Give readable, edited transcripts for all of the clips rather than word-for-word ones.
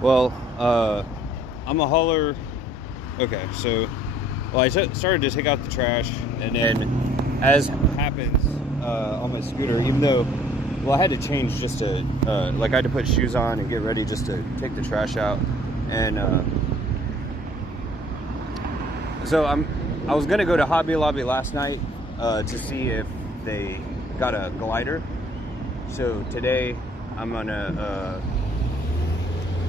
Well, I'm a hauler. Okay, so started to take out the trash, and then, as happens on my scooter, even though, I had to change just to I had to put shoes on and get ready just to take the trash out, and I was gonna go to Hobby Lobby last night to see if they got a glider. So today I'm gonna.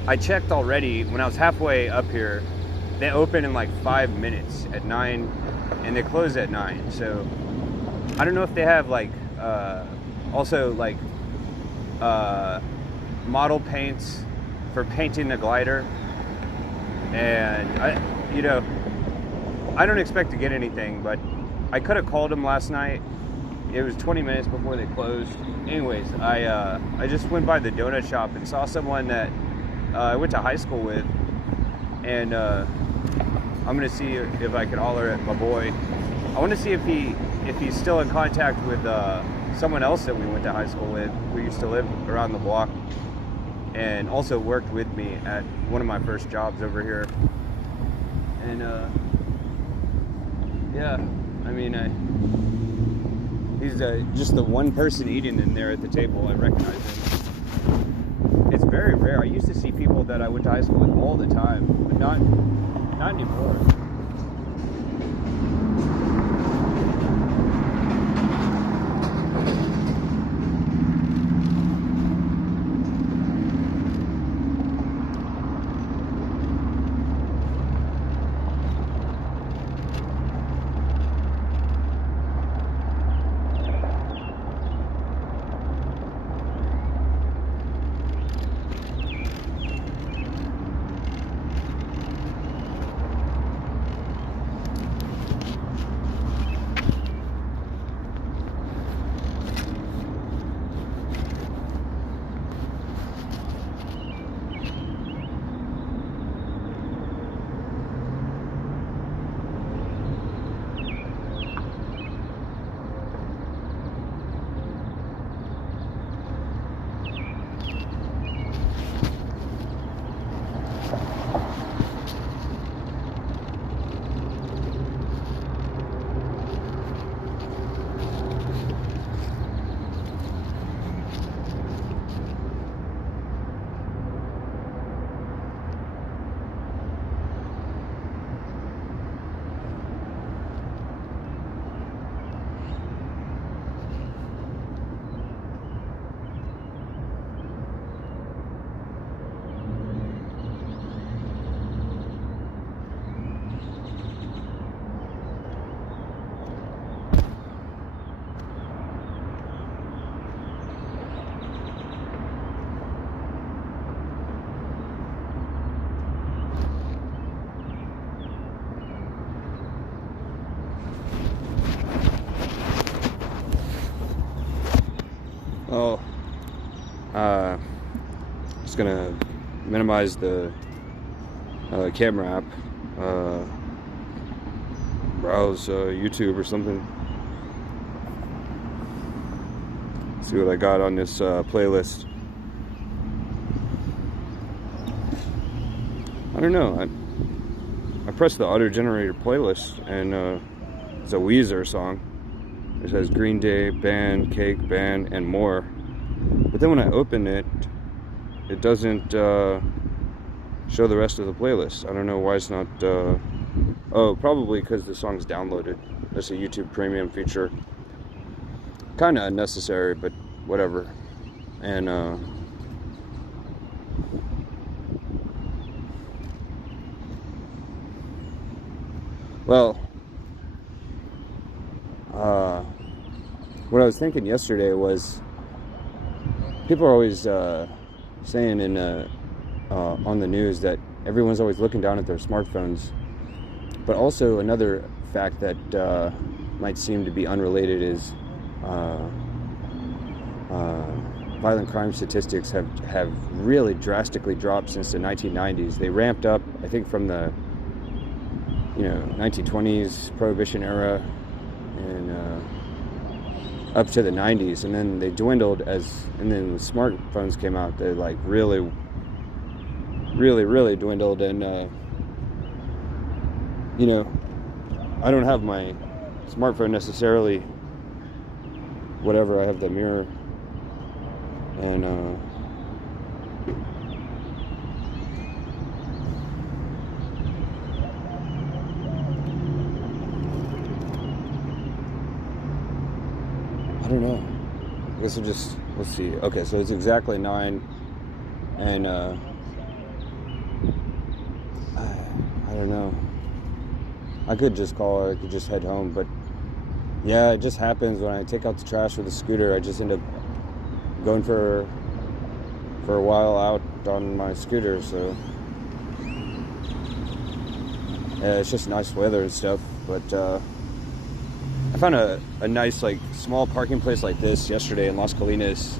I checked already when I was halfway up here. They open in like 5 minutes at 9, and they close at 9. So I don't know if they have also model paints for painting the glider. And I don't expect to get anything, but I could have called them last night. It was 20 minutes before they closed. Anyways, I just went by the donut shop and saw someone that I went to high school with, and I'm gonna see if I can holler at my boy. I want to see if he's still in contact with someone else that we went to high school with, who used to live around the block, and also worked with me at one of my first jobs over here. And yeah, I mean, he's just the one person eating in there at the table. I recognize him. It's very rare. I used to see people that I went to high school with all the time, but not anymore. Oh, just gonna minimize the camera app, browse YouTube or something, see what I got on this playlist. I don't know, I pressed the auto-generator playlist, and it's a Weezer song. It says Green Day, band, cake, band, and more. But then when I open it, it doesn't show the rest of the playlist. I don't know why it's not... oh, probably because the song's downloaded. That's a YouTube Premium feature. Kind of unnecessary, but whatever. And well, what I was thinking yesterday was, people are always saying on the news that everyone's always looking down at their smartphones. But also another fact that might seem to be unrelated is violent crime statistics have really drastically dropped since the 1990s. They ramped up, I think, from the 1920s Prohibition era and up to the 90s, and then they dwindled and then the smartphones came out. They really really, really dwindled, and you know, I don't have my smartphone necessarily. Whatever, I have the mirror, and I don't know. I guess let's see. Okay, so it's exactly 9, and I don't know. I could just call, or I could just head home, but yeah, it just happens when I take out the trash with a scooter. I just end up going for a while out on my scooter. So yeah, it's just nice weather and stuff, but I found a nice, like, small parking place like this yesterday in Las Colinas.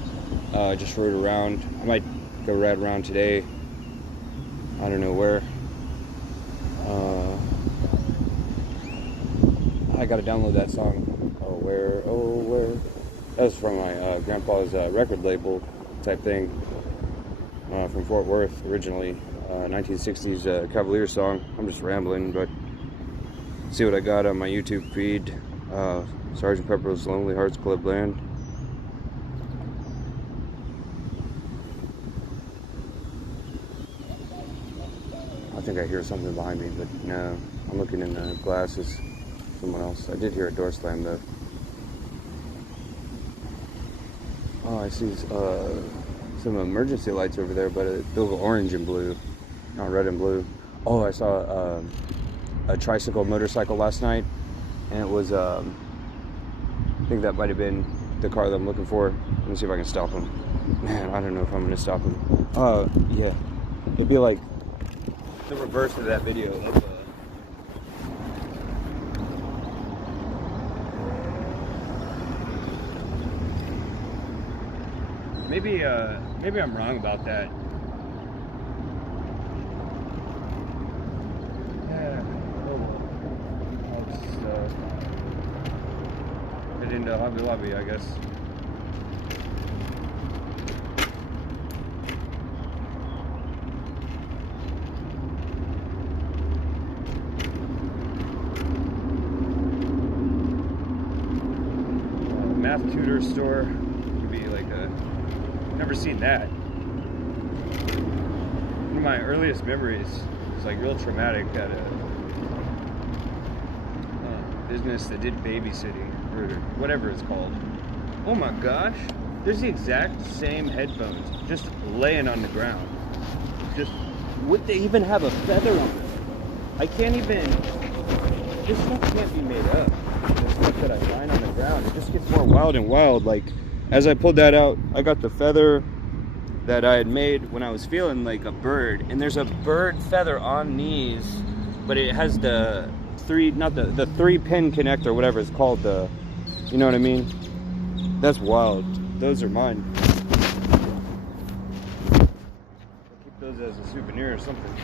Just rode around. I might go ride around today. I don't know where. I gotta download that song. Oh, where? That was from my grandpa's record label type thing, from Fort Worth originally. 1960s Cavalier song. I'm just rambling, but see what I got on my YouTube feed. Sgt. Pepper's Lonely Hearts Club Band. I think I hear something behind me, but no, I'm looking in the glasses. Someone else. I did hear a door slam though. Oh, I see some emergency lights over there, but a little orange and blue, not red and blue. Oh, I saw a tricycle motorcycle last night, and it was I think that might have been the car that I'm looking for. Let me see if I can stop him. Man, I don't know if I'm gonna stop him. Yeah, it'd be like the reverse of that video of maybe I'm wrong about that. Yeah. Oh well. I'll just head into Hobby Lobby, I guess. Math tutor store could be like a. Never seen that. One of my earliest memories is like real traumatic at a business that did babysitting or whatever it's called. Oh my gosh, there's the exact same headphones just laying on the ground. Just, would they even have a feather on it? I can't even, this stuff can't be made up. The stuff that I find on the ground, it just gets more wild and wild. Like, as I pulled that out, I got the feather that I had made when I was feeling like a bird, and there's a bird feather on these, but it has the three, not the 3-pin connector, whatever it's called, you know what I mean? That's wild. Those are mine. I'll keep those as a souvenir or something.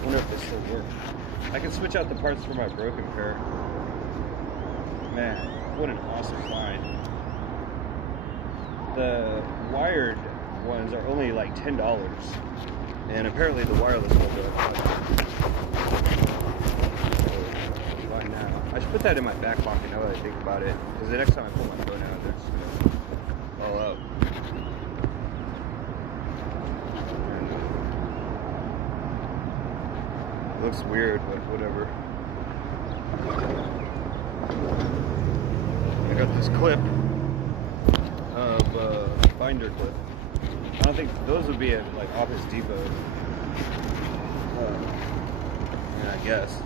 I wonder if they still work. I can switch out the parts for my broken pair. Man, what an awesome find. The wired ones are only like $10, and apparently the wireless ones are like $5. Fine now. I should put that in my back pocket now that I think about it, because the next time I pull my phone out, they're just gonna fall out. And it looks weird, but whatever. I got this clip of binder clip. I don't think those would be at like Office Depot. Yeah, I guess.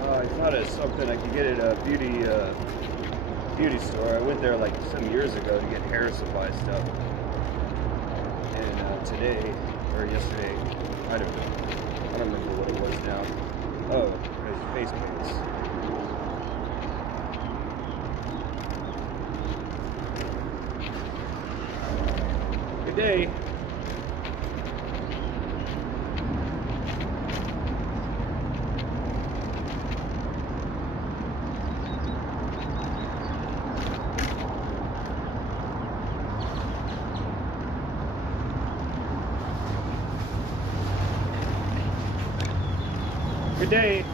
I thought it's something I could get at a beauty store. I went there like some years ago to get hair supply stuff. And today, or yesterday, I don't remember what it was now. Oh, it was face paints. Good day. Good day.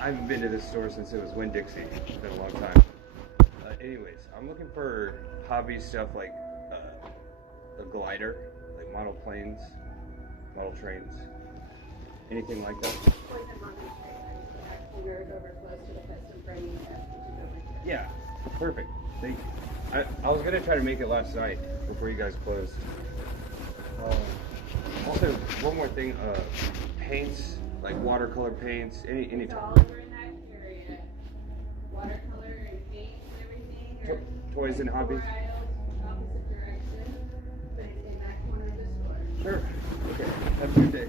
I haven't been to this store since it was Winn-Dixie. It's been a long time. Anyways, I'm looking for hobby stuff like a glider, like model planes, model trains, anything like that. Yeah, perfect. Thank you. I was gonna try to make it last night before you guys closed. Also, one more thing, paints, like watercolor paints, any It's all over in that area. Watercolor and paint and everything. Toys and hobbies. Opposite direction, but it's in that corner of the store. Sure. Okay. Have a good day.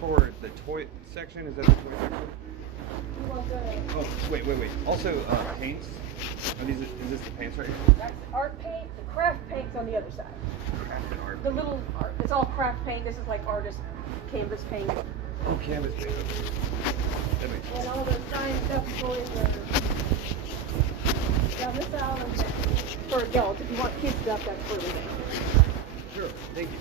For the toy section, is that the toy section? Oh, wait. Also, paints. Is this the paints right here? That's art paint. The craft paint's on the other side. Craft and art. The little art. It's all craft paint. This is like artist canvas paint. Oh, canvas paint. Okay. That makes sense. And all the sign stuff toys are down this aisle and that. For adults. If you want kids stuff, that's further down. Sure. Thank you.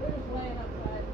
They're just laying outside.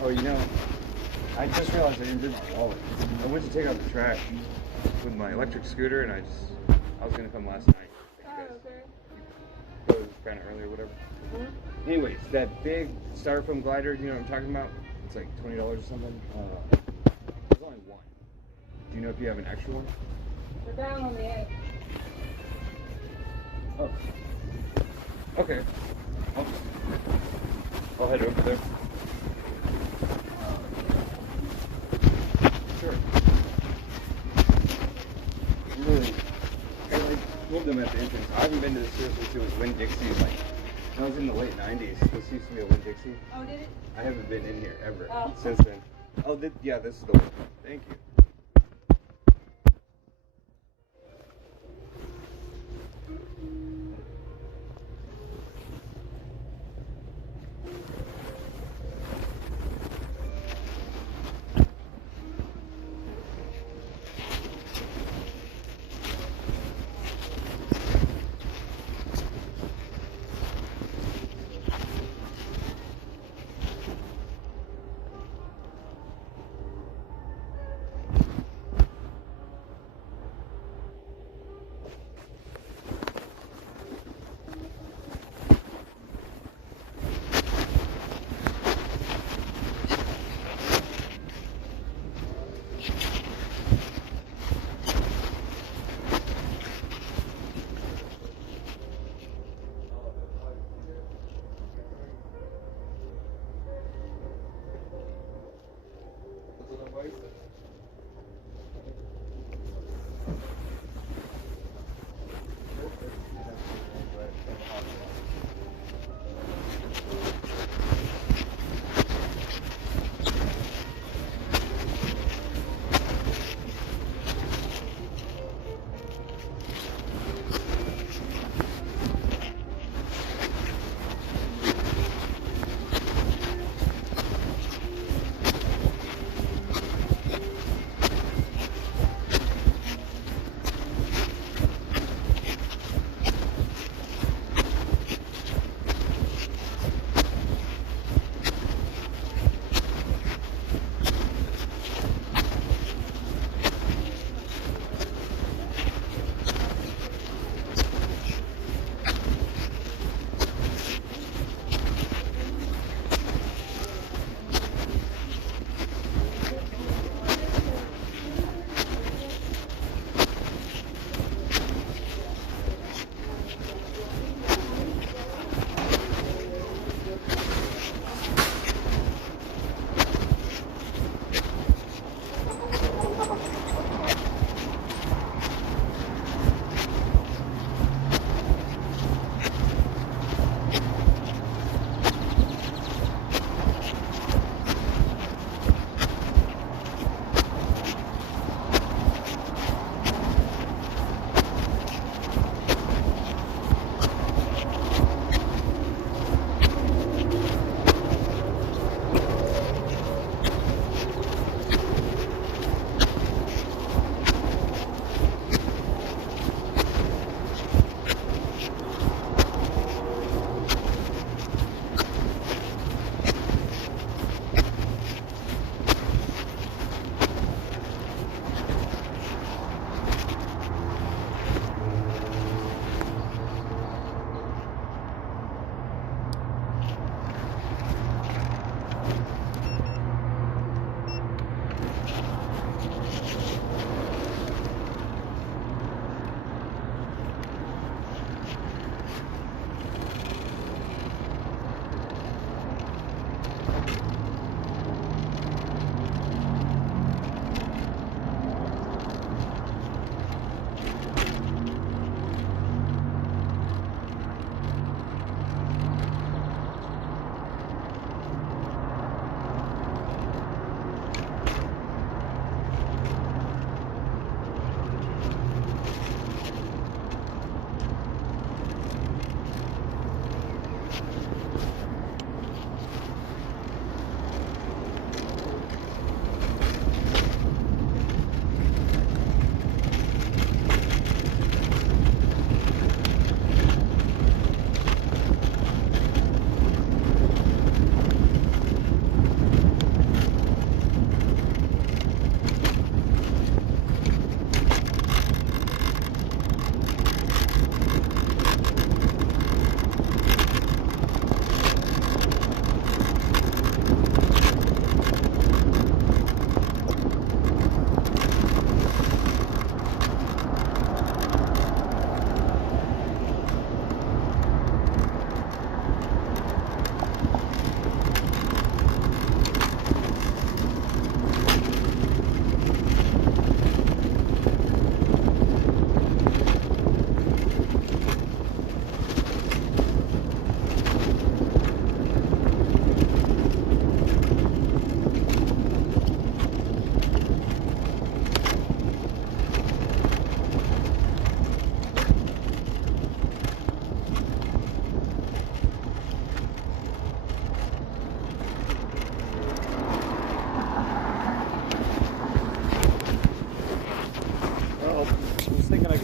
Oh, you know, I just realized I didn't bring my wallet. I went to take out the trash with my electric scooter, and I was gonna come last night. Oh, okay. Go kind of early or whatever. Anyways, that big styrofoam glider, you know what I'm talking about? It's like $20 or something. There's only one. Do you know if you have an extra one? They're down on the edge. Oh. Okay. I'll head over there. Sure. Really, I told them at the entrance. I haven't been to this store since it was Winn-Dixie. Like, that was in the late '90s. This used to be a Winn-Dixie. Oh, did it? I haven't been in here ever Oh. since then. Oh, yeah, this is the one. Thank you.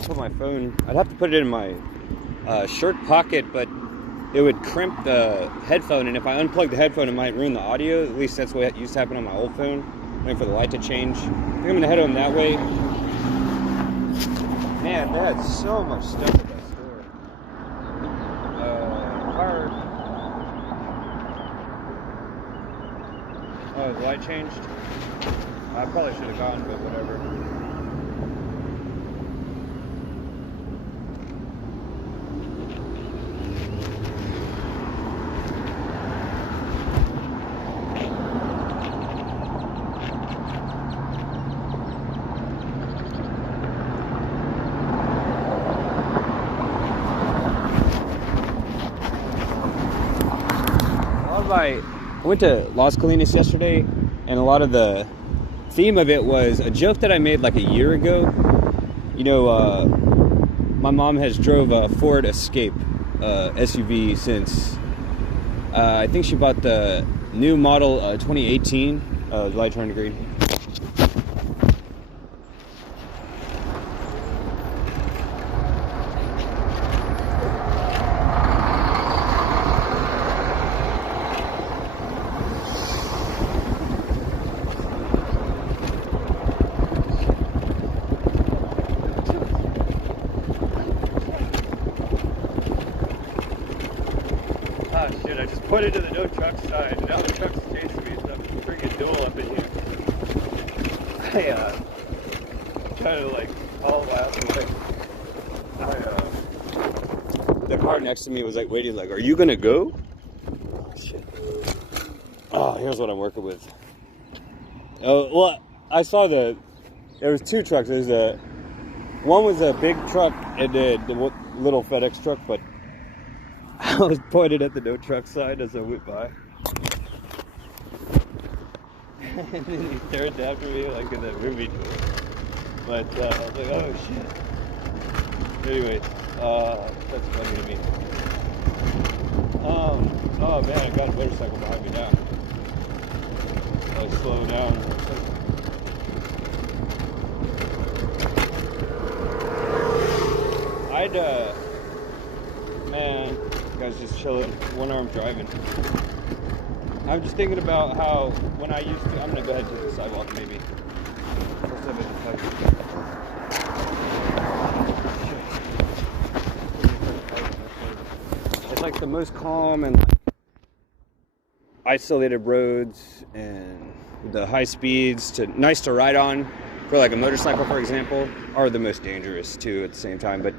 put my phone. I'd have to put it in my shirt pocket, but it would crimp the headphone, and if I unplug the headphone, it might ruin the audio. At least that's what used to happen on my old phone. Waiting for the light to change. I think I'm gonna head home that way. Man, they had so much stuff at that store. Car. Oh, the light changed? I probably should have gone, but whatever. I went to Las Colinas yesterday, and a lot of the theme of it was a joke that I made like a year ago. You know, my mom has drove a Ford Escape SUV since I think she bought the new model 2018. The light turned green. Ah, shit, I just put it to the no truck side. Now the truck's chasing me. It's a freaking duel up in here. I, trying to, like, haul out away. The car next to me was, like, waiting, like, are you gonna go? Oh, shit. Oh, here's what I'm working with. Oh, well, I saw there was two trucks. One was a big truck and the little FedEx truck, but I was pointed at the no truck side as I went by. And then he turned after me like in that movie. But I was like, oh shit. Anyways, that's funny to me. Oh man, I got a motorcycle behind me now. I'll slow down. Man, guys just chilling, one arm driving. I'm just thinking about how when I used to, I'm gonna go ahead and take the sidewalk maybe. It's like the most calm and like isolated roads and the high speeds nice to ride on for like a motorcycle, for example, are the most dangerous too at the same time, but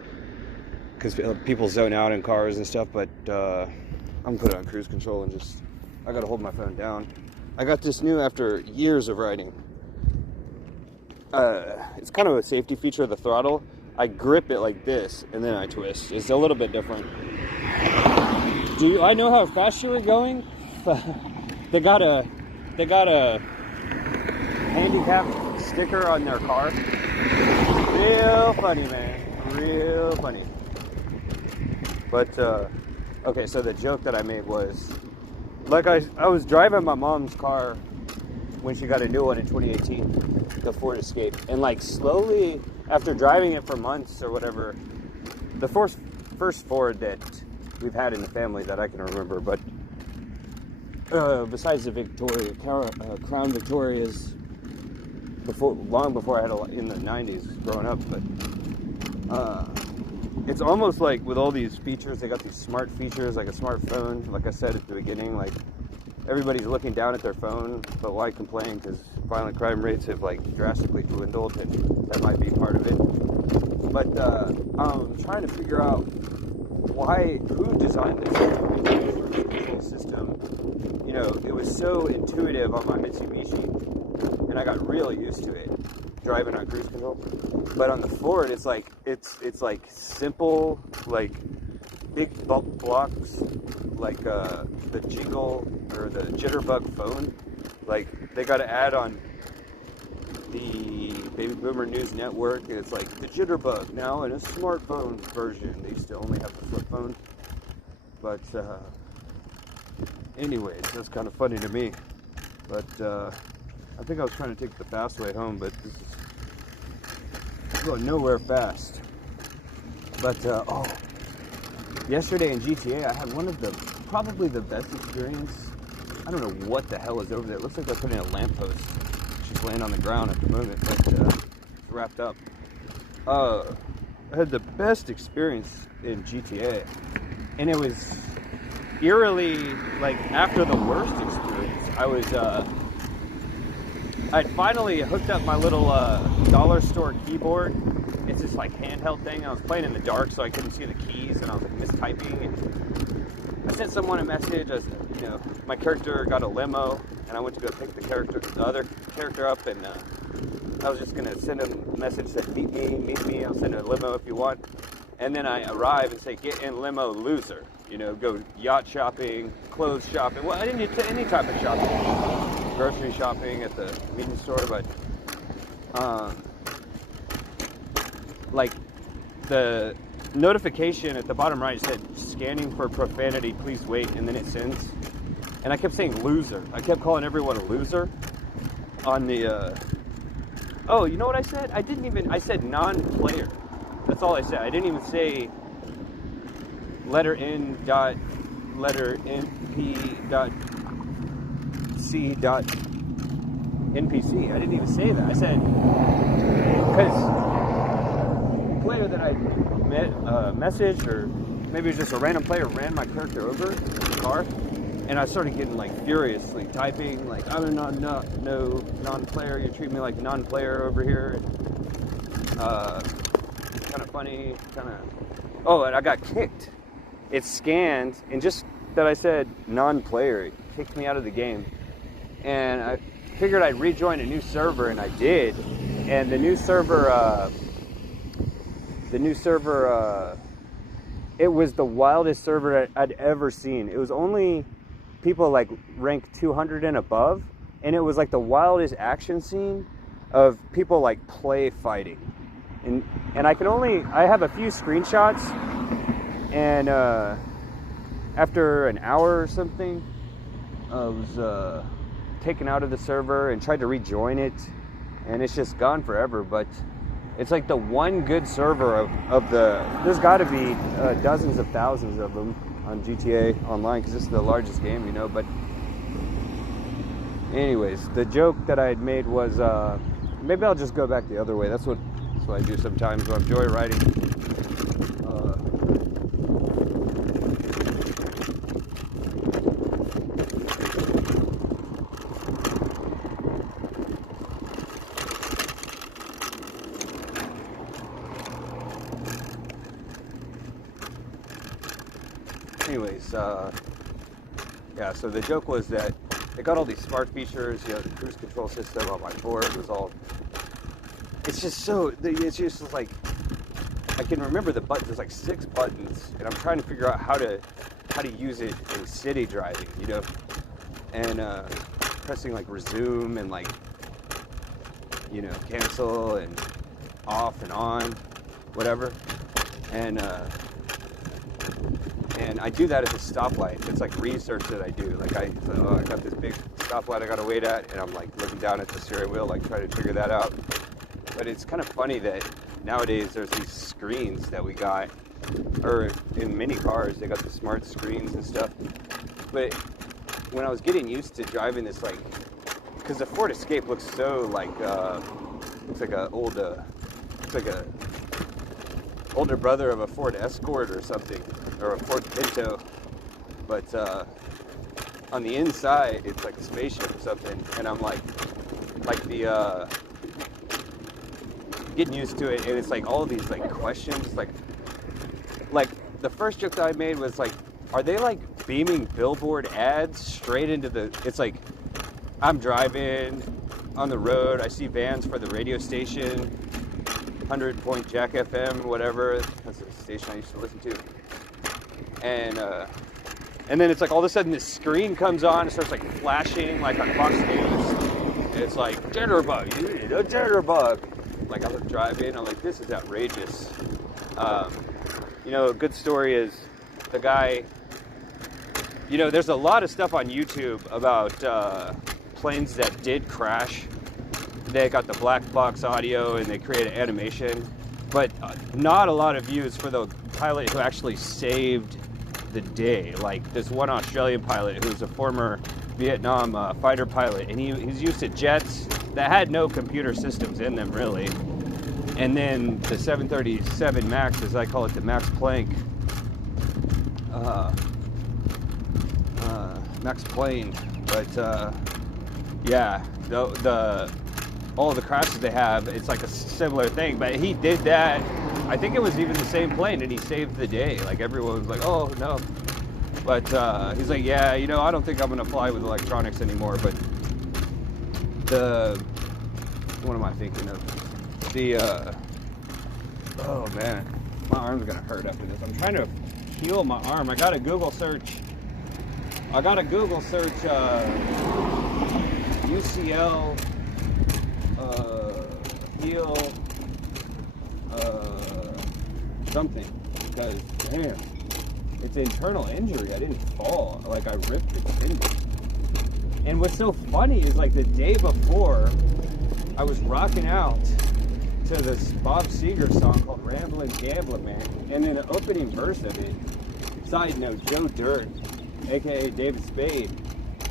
because people zone out in cars and stuff. But I'm gonna put it on cruise control and just, I gotta hold my phone down. I got this new after years of riding. It's kind of a safety feature of the throttle. I grip it like this and then I twist. It's a little bit different. I know how fast you were going? They got a handicap sticker on their car. Real funny, man. Real funny. But okay, so the joke that I made was, like I was driving my mom's car when she got a new one in 2018, the Ford Escape, and like slowly after driving it for months or whatever, the first Ford that we've had in the family that I can remember, but besides the Crown Victorias, long before I had in the 90s growing up, but it's almost like with all these features, they got these smart features, like a smartphone. Like I said at the beginning, like everybody's looking down at their phone, but why complain? Because violent crime rates have like drastically dwindled, and that might be part of it. But I'm trying to figure out who designed this control system. You know, it was so intuitive on my Mitsubishi, and I got really used to it driving on cruise control. But on the Ford, it's like simple, like big bulk blocks, like the Jingle or the Jitterbug phone. Like they got to add on the Baby Boomer News Network, and it's like the Jitterbug now in a smartphone version. They used to only have the flip phone. But anyways, that's kind of funny to me. But I think I was trying to take the fast way home, but this is going nowhere fast. But yesterday in GTA, I had one of probably the best experience. I don't know what the hell is over there. It looks like they're putting a lamppost. She's laying on the ground at the moment, but it's wrapped up. I had the best experience in GTA, and it was eerily like after the worst experience. I'd finally hooked up my little dollar store keyboard. It's this like handheld thing. I was playing in the dark, so I couldn't see the keys, and I was like mistyping. And I sent someone a message. My character got a limo, and I went to go pick the other character up, and I was just gonna send him a message that meet me. I'll send a limo if you want. And then I arrive and say, get in limo, loser. Go yacht shopping, clothes shopping. Well, I didn't do any type of shopping. Grocery shopping at the convenience store, but like the notification at the bottom right said scanning for profanity, please wait, and then it sends. And I kept saying loser. I kept calling everyone a loser on the oh, you know what I said? I said non-player. That's all I said. I didn't even say letter N dot letter NP dot C dot NPC. I didn't even say that. I said, because the player that I messaged, or maybe it was just a random player, ran my character over in the car, and I started getting like furiously typing, like, I'm no non-player, you treat me like non-player over here. Kind of funny, oh, and I got kicked. It scanned, and just that I said non-player, it kicked me out of the game. And I figured I'd rejoin a new server, and I did. And the new server, it was the wildest server I'd ever seen. It was only people like rank 200 and above, and it was like the wildest action scene of people like play fighting. And I have a few screenshots, and after an hour or something, I was taken out of the server and tried to rejoin it, and it's just gone forever. But it's like the one good server there's got to be dozens of thousands of them on GTA Online, because it's the largest game, but anyways, the joke that I had made was maybe I'll just go back the other way. That's what I do sometimes when I'm joyriding. Anyways, yeah, so the joke was that they got all these smart features, the cruise control system on my Ford was all, it's just like, I can remember the buttons, there's like 6 buttons, and I'm trying to figure out how to use it in city driving, and pressing like resume and like, cancel and off and on, whatever, and I do that at the stoplight. It's like research that I do. Like I got this big stoplight I gotta wait at, and I'm like looking down at the steering wheel, like trying to figure that out. But it's kind of funny that nowadays there's these screens that we got, or in many cars they got the smart screens and stuff. But when I was getting used to driving this, like, because the Ford Escape looks so like looks like a older brother of a Ford Escort or something, or a Ford Pinto, but on the inside it's like a spaceship or something, and I'm like the getting used to it, and it's like all these like questions, like the first joke that I made was like, are they like beaming billboard ads straight into the, it's like I'm driving on the road, I see vans for the radio station, 100 Point Jack FM, whatever, that's a station I used to listen to, and then it's like all of a sudden this screen comes on and starts like flashing like on Fox News, and it's like jitterbug, you need a jitterbug. Like I was driving, I'm like, this is outrageous. A good story is the guy, there's a lot of stuff on YouTube about planes that did crash. They got the black box audio and they created animation. but not a lot of views for the pilot who actually saved the day. Like this one Australian pilot who's a former Vietnam fighter pilot, and he's used to jets that had no computer systems in them really. And then the 737 MAX, as I call it, the Max Planck, Max plane. But yeah, the all the crashes they have, it's like a similar thing. But he did that. I think it was even the same plane, and he saved the day. Like everyone was like, "Oh no," but he's like, "Yeah, you know, I don't think I'm gonna fly with electronics anymore." But what am I thinking of? Oh man, my arm's gonna hurt after this. I'm trying to heal my arm. I got a Google search. UCL heal something, because damn, it's internal injury. I didn't fall. Like I ripped the tendon. And what's so funny is like the day before, I was rocking out to this Bob Seger song called Ramblin' Gamblin' Man, and in the opening verse of it, side note, Joe Dirt, aka David Spade,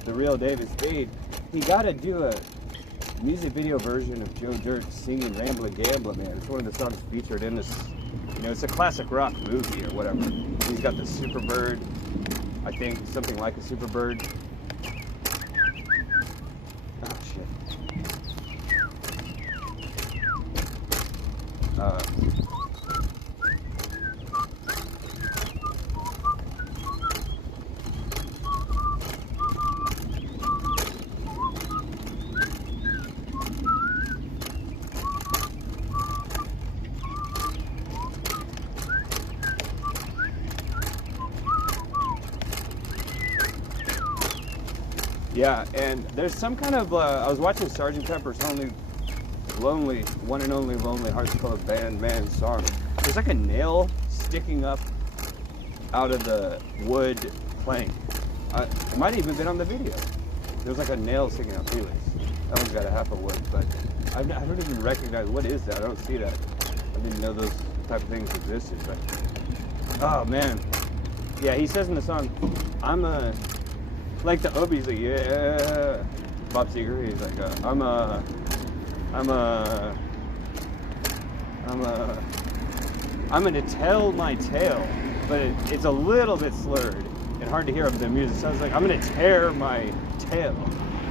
the real David Spade, he got to do a music video version of Joe Dirt singing Ramblin' Gamblin' Man. It's one of the songs featured in this, you know, it's a classic rock movie or whatever. He's got the Superbird, I think, something like a Superbird. Oh shit. Yeah, and there's some kind of, I was watching Sgt. Pepper's Lonely, One and Only Lonely Hearts Club Band Man song. There's like a nail sticking up out of the wood plank. It might have even been on the video. There's like a nail sticking out. Anyways, that one's got a half a wood, but I don't even recognize, what is that? I don't see that. I didn't know those type of things existed, but, oh man. Yeah, he says in the song, like the Obi's like, yeah. Bob Seger, he's like, I'm gonna tell my tale, but it's a little bit slurred and hard to hear over the music. So I was like, I'm gonna tear my tail.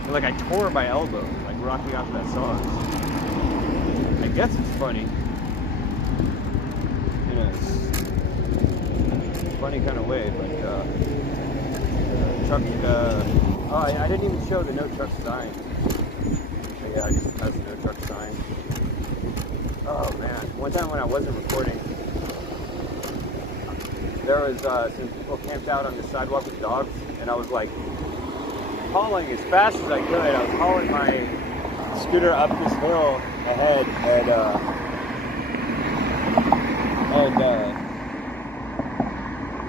And like I tore my elbow, like rocking out to that song. I guess it's funny. In a funny kind of way, but Chuck, I didn't even show the no truck sign. So yeah, I just passed the no truck sign. Oh man, one time when I wasn't recording, there was some people camped out on the sidewalk with dogs, and I was like hauling as fast as I could. I was hauling my scooter up this hill ahead, and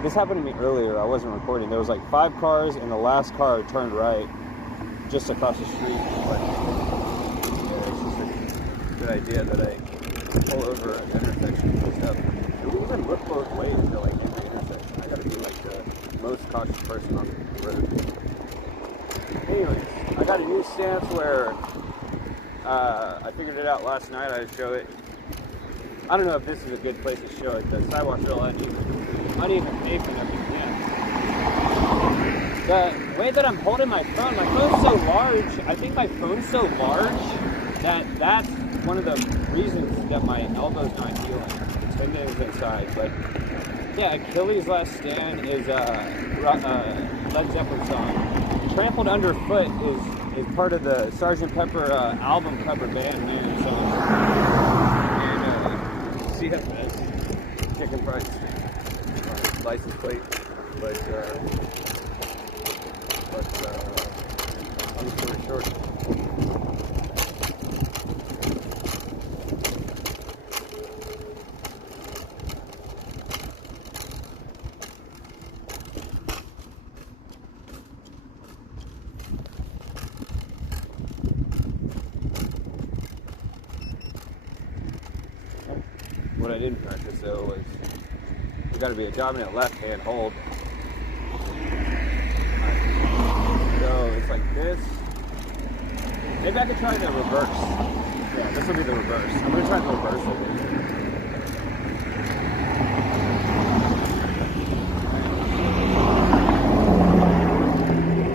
this happened to me earlier. I wasn't recording. There was like 5 cars, and the last car turned right just across the street. But yeah, it's just a good idea that I pull over at the intersection and stuff. And we even look both ways to like hit the intersection. I gotta be like the most cautious person on the road. Anyways, I got a new stance where I figured it out last night. I'd show it. I don't know if this is a good place to show it. The sidewalk's real uneven pavement up again. The way that I'm holding my phone's so large. I think my phone's so large that that's one of the reasons that my elbow's not healing. The tendon is inside. But yeah, Achilles' Last Stand is a Led Zeppelin song. Trampled Underfoot is part of the Sgt. Pepper album cover band Man song. And CFS, chicken fried license plate. But long story short. What I didn't practice though was you got to be a dominant left hand hold. So it's like this. Maybe I could try the reverse. Yeah, this will be the reverse. I'm gonna try the reverse of it.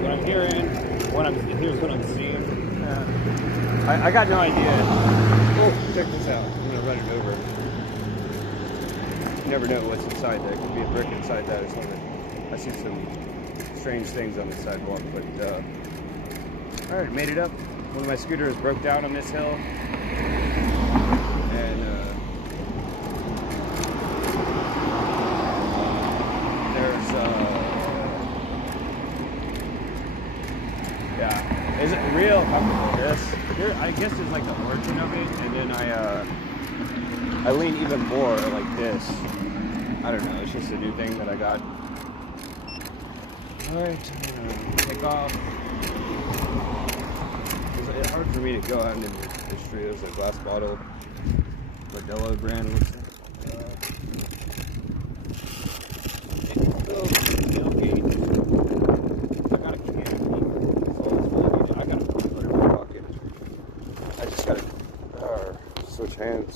What I'm hearing, here's what I'm seeing. I got no idea. Oh, check this out. I'm gonna run it over. You never know what's inside there. Could be a brick inside that or something. I see some strange things on the sidewalk, but all right, made it up. One of my scooters broke down on this hill, and there's yeah, is it real comfortable? This here, I guess there's like the origin of it, and then I lean even more like this. I don't know. It's just a new thing that I got. All right, take off. It's hard for me to go out into the street. There's a glass bottle, Modelo brand. Looks like. I got a can. I got a put it in my pocket. I just gotta switch hands.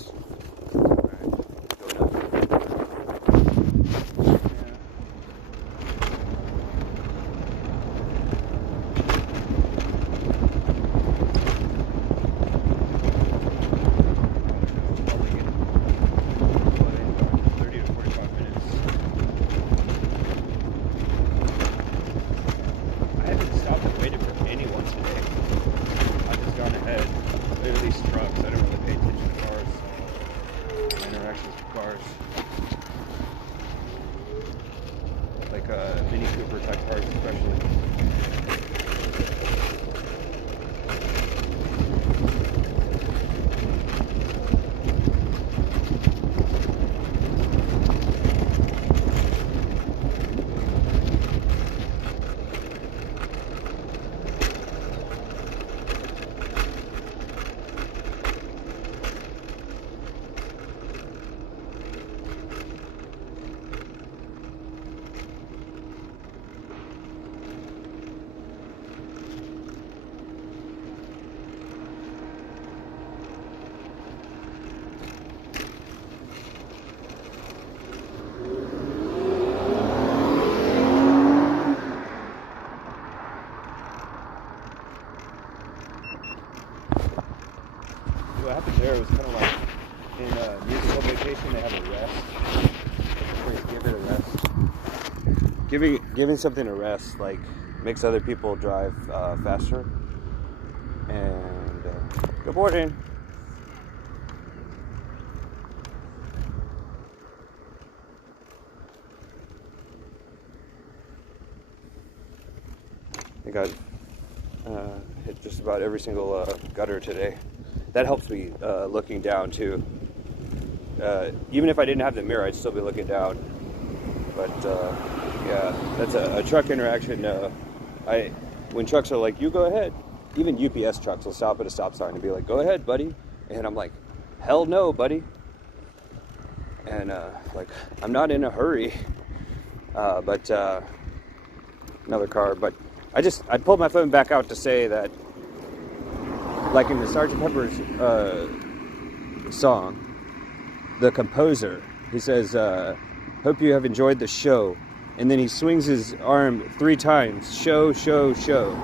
Mini Cooper type cars especially. What happened there was kind of like in a musical vacation, they have a rest. Give it a rest. Giving something a rest, like, makes other people drive faster. And good morning. I think I've hit just about every single gutter today. That helps me looking down too. Even if I didn't have the mirror, I'd still be looking down. But yeah, that's a truck interaction. When trucks are like, "You go ahead," even UPS trucks will stop at a stop sign and be like, "Go ahead, buddy," and I'm like, "Hell no, buddy." And like, I'm not in a hurry. But another car. But I pulled my phone back out to say that, like in the Sgt. Pepper's song, the composer, he says, "Hope you have enjoyed the show," and then he swings his arm 3 times, show, show, show,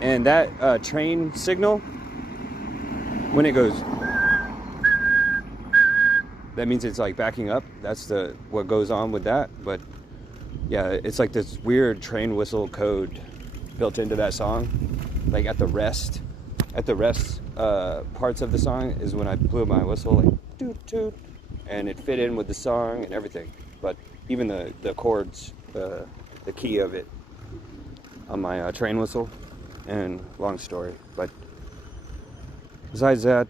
and that train signal, when it goes, that means it's like backing up. That's what goes on with that. But yeah, it's like this weird train whistle code built into that song, like at the rest parts of the song is when I blew my whistle, like toot toot, and it fit in with the song and everything. But even the chords, the key of it on my train whistle, and long story. But besides that,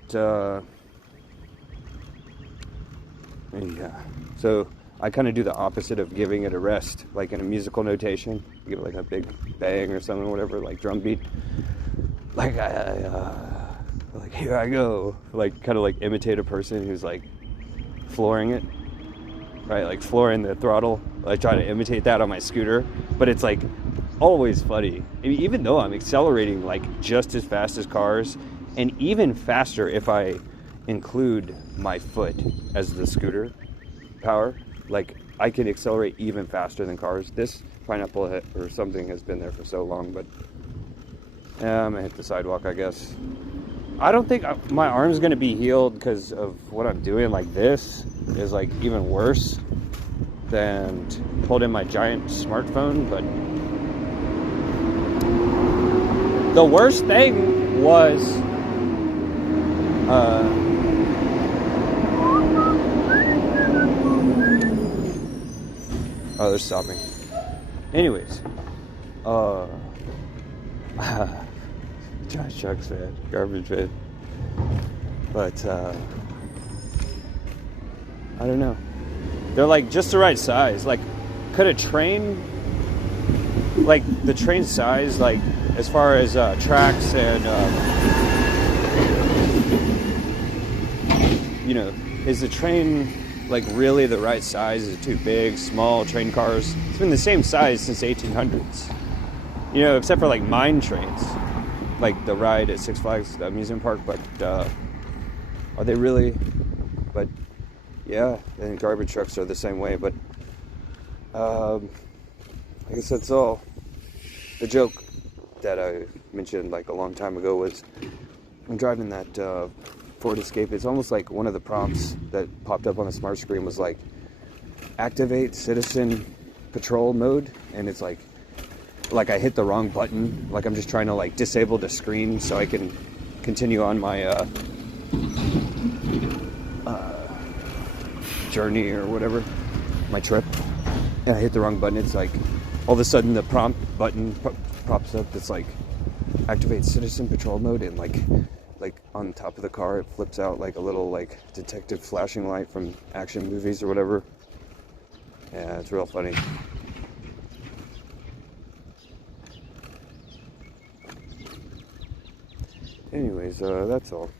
yeah. So I kind of do the opposite of giving it a rest, like in a musical notation. You give it like a big bang or something, whatever, like drum beat. Like like here I go, like kind of like imitate a person who's like flooring it, right? Like flooring the throttle. I try to imitate that on my scooter, but it's like always funny. I mean, even though I'm accelerating like just as fast as cars, and even faster if I include my foot as the scooter power, like I can accelerate even faster than cars. This pineapple or something has been there for so long, but I'm gonna hit the sidewalk, I guess. I don't think my arm's gonna be healed because of what I'm doing. Like this is like even worse than holding my giant smartphone, but the worst thing was oh, they're stopping. Anyways, Josh Chuck said, garbage bin. But, I don't know. They're like just the right size. Like, could a train, like the train size, like as far as tracks and, you know, is the train like really the right size? Is it too big, small? Train cars, it's been the same size since the 1800s. You know, except for like mine trains, like the ride at Six Flags amusement park. But are they really? But yeah, and garbage trucks are the same way. But I guess that's all. The joke that I mentioned like a long time ago was I'm driving that Ford Escape. It's almost like one of the prompts that popped up on the smart screen was like activate citizen patrol mode, and it's like I hit the wrong button. Like I'm just trying to like disable the screen so I can continue on my journey or whatever, my trip, and I hit the wrong button. It's like all of a sudden the prompt button pops up that's like activate citizen patrol mode, and like on top of the car it flips out like a little like detective flashing light from action movies or whatever. Yeah, it's real funny. Anyways, that's all.